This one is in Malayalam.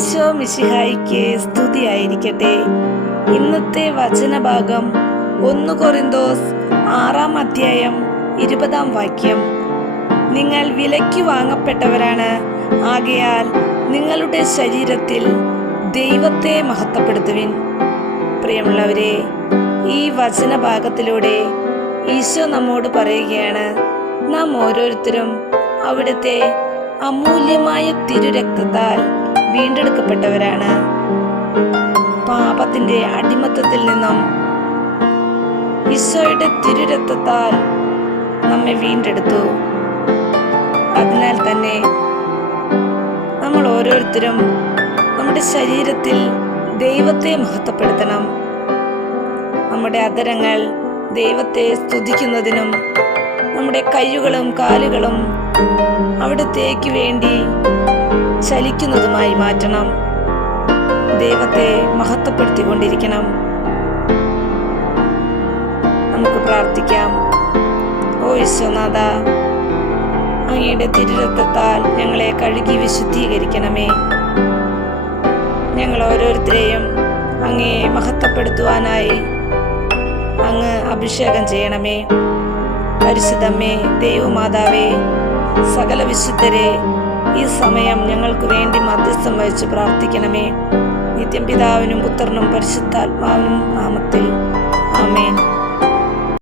ഈശോ മിശിഹായിക്ക് സ്തുതിയായിരിക്കട്ടെ. ഇന്നത്തെ വചനഭാഗം 1 കൊരിന്തോസ് 6 അധ്യായം 20 നിങ്ങൾ വിലയ്ക്ക് വാങ്ങപ്പെട്ടവരാണ്, ആകയാൽ നിങ്ങളുടെ ശരീരത്തിൽ ദൈവത്തെ മഹത്വപ്പെടുത്തുവിൻ. പ്രിയമുള്ളവരെ, ഈ വചനഭാഗത്തിലൂടെ ഈശോ നമ്മോട് പറയുകയാണ്, നാം ഓരോരുത്തരും അവിടുത്തെ അമൂല്യമായ തിരുരക്തത്താൽ വീണ്ടെടുക്കപ്പെട്ടവരാണ്. പാപത്തിന്റെ അടിമത്തത്തിൽ നിന്നും ഈശോയുടെ തിരുരക്തത്താൽ നമ്മെ വീണ്ടെടുത്തു. അതിനാൽ തന്നെ നമ്മൾ ഓരോരുത്തരും നമ്മുടെ ശരീരത്തിൽ ദൈവത്തെ മഹത്വപ്പെടുത്തണം. നമ്മുടെ അധരങ്ങൾ ദൈവത്തെ സ്തുതിക്കുന്നതിനും നമ്മുടെ കൈകളും കാലുകളും അവിടത്തേക്ക് വേണ്ടി ചലിക്കുന്നതുമായി മാറ്റണം. ദൈവത്തെ മഹത്വപ്പെടുത്തിക്കൊണ്ടിരിക്കണം. നമുക്ക് പ്രാർത്ഥിക്കാം. ഓ ഈശോനാഥ, അങ്ങയുടെ തിരുരക്തത്താൽ ഞങ്ങളെ കഴുകി വിശുദ്ധീകരിക്കണമേ. ഞങ്ങൾ ഓരോരുത്തരെയും അങ്ങയെ മഹത്വപ്പെടുത്തുവാനായി അങ്ങ് അഭിഷേകം ചെയ്യണമേ. പരിശുദ്ധമ്മേ, ദൈവമാതാവേ, സകല വിശുദ്ധരെ, ഈ സമയം ഞങ്ങൾക്ക് വേണ്ടി മധ്യസ്ഥം വഹിച്ച് പ്രാർത്ഥിക്കണമേ. നിത്യം പിതാവിനും പുത്രനും പരിശുദ്ധാത്മാവിനും നാമത്തിൽ ആമേൻ.